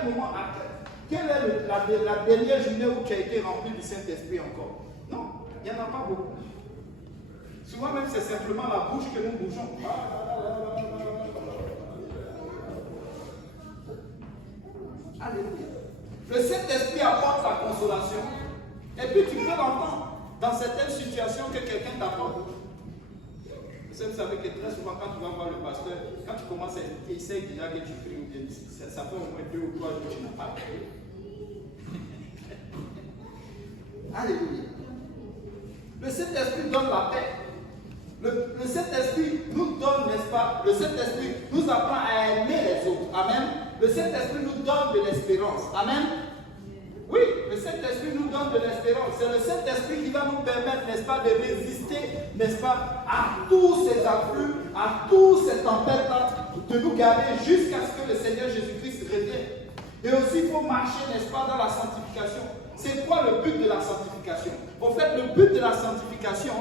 quel moment, quelle est la dernière journée où tu as été rempli du Saint-Esprit encore? Non, il n'y en a pas beaucoup. Souvent même, c'est simplement la bouche que nous bougeons. Alléluia. Le Saint-Esprit apporte la consolation. Et puis tu peux l'entendre dans certaines situations que quelqu'un t'apporte. Vous savez que très souvent, quand tu vas voir le pasteur, quand tu commences à il sait déjà que tu pries, ça fait au moins 2 ou 3 jours que tu n'as pas prié. Alléluia. Le Saint-Esprit donne la paix. Le Saint-Esprit nous donne, n'est-ce pas? Le Saint-Esprit nous apprend à aimer les autres. Amen. Le Saint-Esprit nous donne de l'espérance. Amen. Oui, le Saint-Esprit nous donne de l'espérance. C'est le Saint-Esprit qui va nous permettre, n'est-ce pas, de résister, n'est-ce pas, à tous ces afflux, à tous ces tempêtes-là, de nous garder jusqu'à ce que le Seigneur Jésus-Christ revienne. Et aussi, il faut marcher, n'est-ce pas, dans la sanctification. C'est quoi le but de la sanctification? En fait, le but de la sanctification,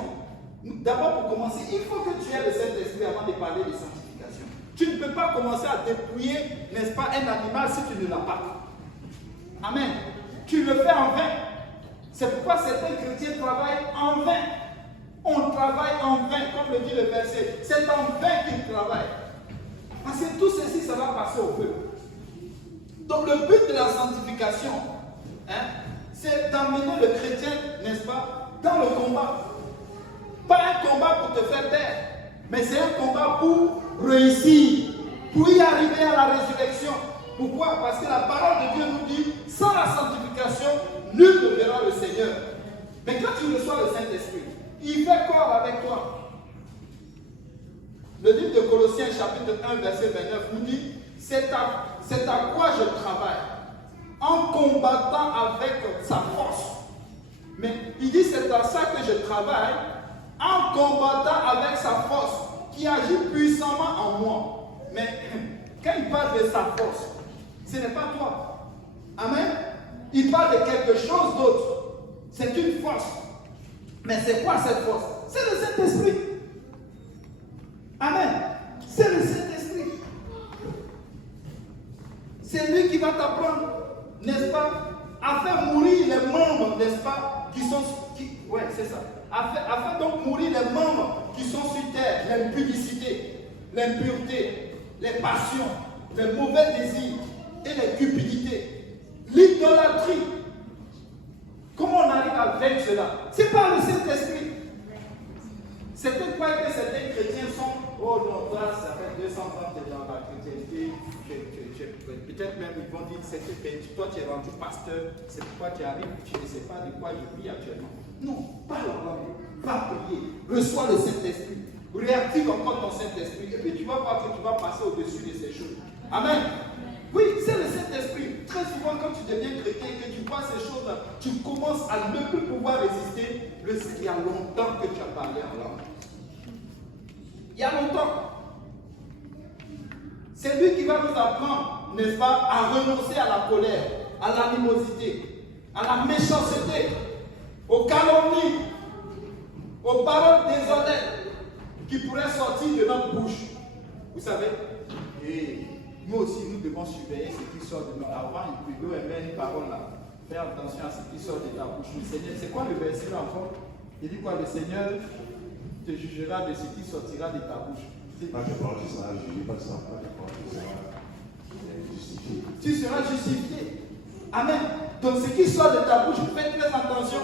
d'abord pour commencer, il faut que tu aies le Saint-Esprit avant de parler de sanctification. Tu ne peux pas commencer à dépouiller, n'est-ce pas, un animal si tu ne l'as pas. Amen. Tu le fais en vain. C'est pourquoi certains chrétiens travaillent en vain. On travaille en vain, comme le dit le verset. C'est en vain qu'ils travaillent. Parce que tout ceci, ça va passer au feu. Donc le but de la sanctification, c'est d'emmener le chrétien, n'est-ce pas, dans le combat. Pas un combat pour te faire taire, mais c'est un combat pour réussir, pour y arriver à la résurrection. Pourquoi? Parce que la parole de Dieu nous dit, sans la sanctification, nul ne verra le Seigneur. Mais quand tu reçois le Saint-Esprit, il fait corps avec toi. Le livre de Colossiens, chapitre 1, verset 29, nous dit, c'est à quoi je travaille, en combattant avec sa force. Mais il dit, c'est à ça que je travaille, en combattant avec sa force, qui agit puissamment en moi. Mais quand il parle de sa force, ce n'est pas toi. Amen. Il parle de quelque chose d'autre. C'est une force. Mais c'est quoi cette force? C'est le Saint-Esprit. Amen. C'est le Saint-Esprit. C'est lui qui va t'apprendre, n'est-ce pas, à faire mourir les membres, n'est-ce pas, ouais, c'est ça. À faire donc mourir les membres qui sont sur terre, l'impudicité, l'impureté, les passions, les mauvais désirs et les cupidités, l'idolâtrie. Comment on arrive à vaincre cela? C'est par le Saint-Esprit. Certains croient que certains chrétiens sont, oh non, toi, ça fait 200 ans que tu es dans la chrétienté, peut-être même ils vont dire, toi tu es rendu pasteur, c'est pourquoi tu arrives, tu ne sais pas de quoi je vis actuellement. Non, parle en langue, va prier, reçois le Saint-Esprit, réactive encore ton Saint-Esprit, et puis tu vas voir que tu vas passer au-dessus de ces choses. Amen. Oui, c'est le Saint-Esprit. Très souvent, quand tu deviens chrétien, que tu vois ces choses-là, tu commences à ne plus pouvoir résister. Il y a longtemps que tu as parlé en langue. Il y a longtemps. C'est lui qui va nous apprendre, n'est-ce pas, à renoncer à la colère, à l'animosité, à la méchanceté, aux calomnies, aux paroles déshonnêtes qui pourraient sortir de notre bouche. Vous savez, et nous aussi, nous devons surveiller ce qui sort de nous. Avant, il peut aimer une parole là. Fais attention à ce qui sort de ta bouche. Le Seigneur, c'est quoi le verset là encore? Il dit quoi? Le Seigneur te jugera de ce qui sortira de ta bouche. Tu seras justifié. Amen. Donc ce qui sort de ta bouche, fais très attention.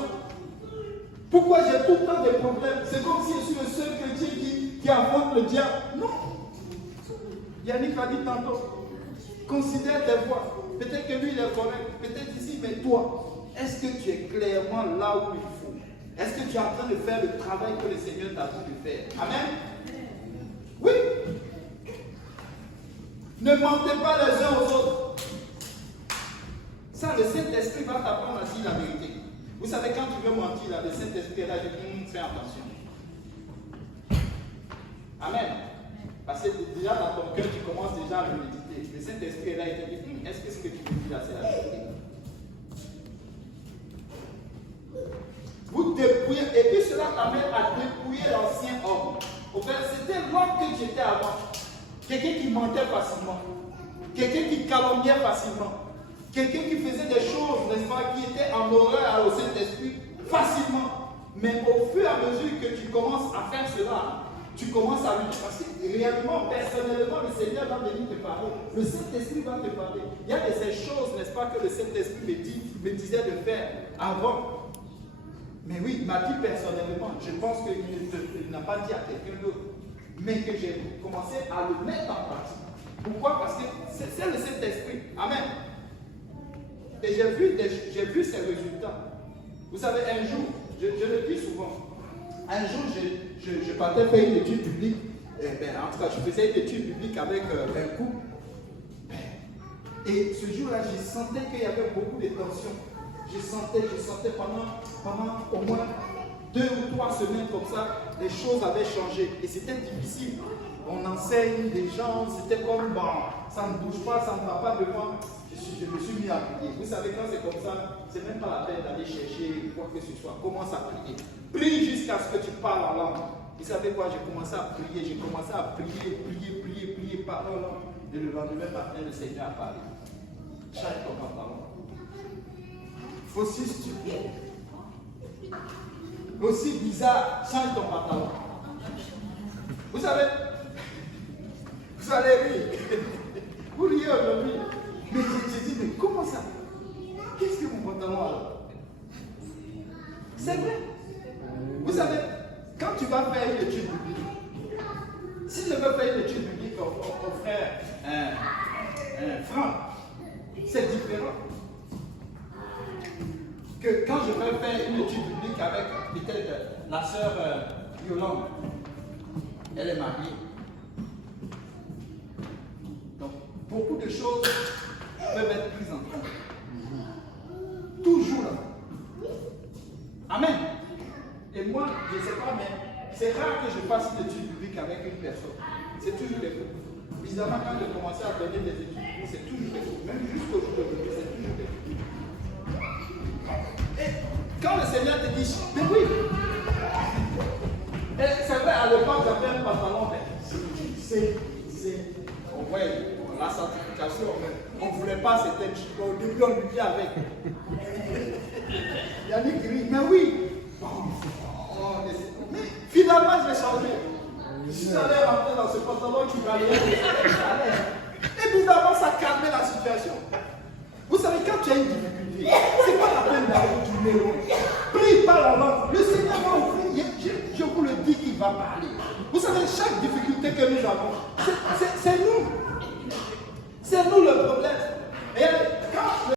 Pourquoi j'ai tout le temps des problèmes? C'est comme si je suis le seul chrétien qui affronte le diable. Non. Yannick l'a dit tantôt. Considère tes voies. Peut-être que lui il est correct, peut-être ici, mais toi, est-ce que tu es clairement là où il faut? Est-ce que tu es en train de faire le travail que le Seigneur t'a dit de faire? Amen. Oui. Ne mentez pas les uns aux autres. Ça, le Saint-Esprit va t'apprendre à dire la vérité. Vous savez, quand tu veux mentir, là, le Saint-Esprit est là, je dis, fais attention. Amen. Parce que déjà dans ton cœur, tu commences déjà à le méditer. Le Saint-Esprit est là, il te dit, est-ce que ce que tu veux dire là, c'est la vérité? Vous dépouillez, et puis cela t'amène à dépouiller l'ancien homme. Au fait, c'était l'homme que j'étais avant. Quelqu'un qui mentait facilement. Quelqu'un qui calomniait facilement. Quelqu'un qui faisait des choses, n'est-ce pas, qui était en horreur au Saint-Esprit facilement. Mais au fur et à mesure que tu commences à faire cela, tu commences à lui dire, parce que réellement, personnellement, le Seigneur va venir te parler. Le Saint-Esprit va te parler. Il y a ces choses, n'est-ce pas, que le Saint-Esprit me disait de faire avant. Mais oui, il m'a dit personnellement, je pense qu'il n'a pas dit à quelqu'un d'autre, mais que j'ai commencé à le mettre en pratique. Pourquoi? Parce que c'est le Saint-Esprit. Amen. Et j'ai vu ces résultats. Vous savez, un jour, je le dis souvent, un jour, je partais faire une étude publique. En tout cas, je faisais une étude publique avec un couple. Et ce jour-là, je sentais qu'il y avait beaucoup de tensions. Je sentais pendant au moins 2 ou 3 semaines comme ça, les choses avaient changé. Et c'était difficile. On enseigne des gens, c'était comme, bon, ça ne bouge pas, ça ne va pas devant. Je me suis mis à prier. Vous savez, quand c'est comme ça, c'est même pas la peine d'aller chercher quoi que ce soit. Commence à prier. Prie jusqu'à ce que tu parles en langue. Vous savez quoi, j'ai commencé à prier, parler en langue. Et le lendemain matin, le Seigneur a parlé. Change ton pantalon. Aussi stupide, aussi bizarre, change ton pantalon. Vous savez, vous allez rire. Vous riez aujourd'hui. Mais j'ai dit, mais comment ça? Qu'est-ce que mon pantalon a? C'est vrai. Vous savez, quand tu vas faire une étude biblique, si tu veux faire une étude biblique au frère Franck, c'est différent. Que quand je vais faire une étude biblique avec peut-être la sœur Yolande, elle est mariée. Donc, beaucoup de choses peuvent être prises en compte. Toujours là. Amen. Et moi, je ne sais pas, mais c'est rare que je fasse une étude biblique avec une personne. C'est toujours des groupes. Bizarrement, quand j'ai commencé à donner des études bibliques, c'est toujours des groupes. Même jusqu'au jour d'aujourd'hui, c'est toujours des groupes. Et quand le Seigneur te dit, mais oui, c'est vrai, à l'époque, j'avais un pantalon, mais ouais, la sanctification, on ne voulait pas, c'était au début, on vivait avec. Yannick rit, mais oui. Mais finalement, j'ai changé. Je suis allé rentrer dans ce pantalon qui valait. Et bizarrement, ça calmait la situation. Vous savez, quand tu as une difficulté, c'est pas la peine d'aller tourner loin. Prie par la langue. Le Seigneur va ouvrir. Je vous le dis qu'il va parler. Vous savez, chaque difficulté que nous avons, c'est nous. C'est nous le problème.